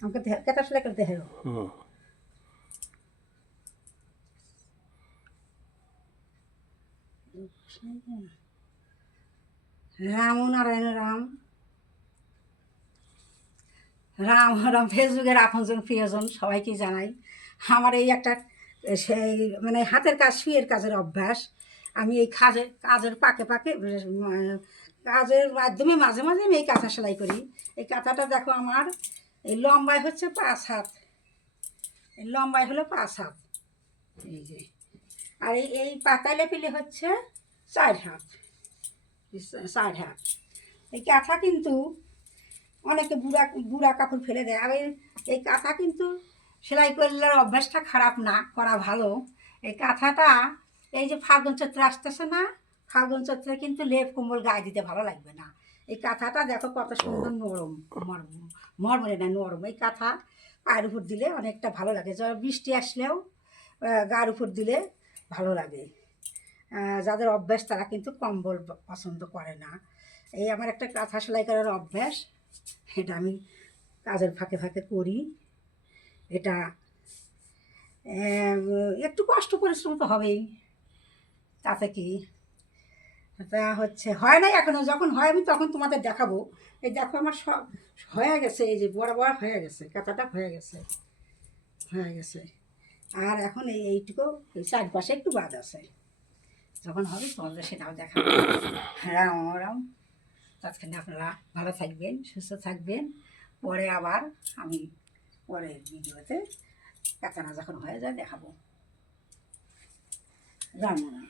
আমাকে কেতা সেলাই করতে হয় রাম নারায়ণ রাম রাম রাম ফেসবুকের আপনজন প্রিয়জন সবাইকে জানাই আমার এই একটা সেই মানে হাতের কাজ শুয়ের কাজের অভ্যাস আমি এই কাজের পাকে পাকে কাজের মাধ্যমে মাঝে মাঝে আমি এই কাঁথা সেলাই করি এই কাঁথাটা দেখো আমার এই লম্বায় হচ্ছে 5 হাত এই লম্বায় হলো 5 হাত এই যে আর এই পাতালে পিলে হচ্ছে 4 হাত 4 হাত এই কাঁথা কিন্তু অনেকে বুড়া বুড়া কাপড় ফেলে দেয় আর এই কাঁথা কিন্তু সেলাই করলে অভ্যাসটা খারাপ না করা ভালো এই কাঁথাটা এই যে ফাল্গুন চৈত্র আসতেছে না ফাল্গুন চৈত্রে কিন্তু লেপ কম্বল গায়ে দিতে ভালো লাগবে না এই কাঁথাটা দেখো কত সুন্দর নরম মরমরে না নরম এই কাঁথা পায়ের উপর দিলে অনেকটা ভালো লাগে যখন বৃষ্টি আসলেও গায়ের উপর দিলে ভালো লাগে যাদের অভ্যাস তারা কিন্তু কম্বল পছন্দ করে না এই আমার একটা কাঁথা সেলাই করার অভ্যাস এটা আমি কাজের ফাঁকে ফাঁকে করি এটা একটু কষ্ট পরিশ্রম তো হবেই তাতে কি তা হচ্ছে হয় নাই এখনও যখন হয় আমি তখন তোমাদের দেখাবো এই দেখো আমার সব হয়ে গেছে এই যে বড় বড় হয়ে গেছে কাঁথাটা হয়ে গেছে আর এখন এইটুকু এই চারপাশে একটু বাদ আছে যখন হবে তোমাদের সেটাও দেখাবো রাম রাম তৎক্ষণে আপনারা ভালো থাকবেন সুস্থ থাকবেন পরে আবার আমি পরের ভিডিওতে কাঁচানা যখন হয়ে যায় দেখাবো রাম রাম।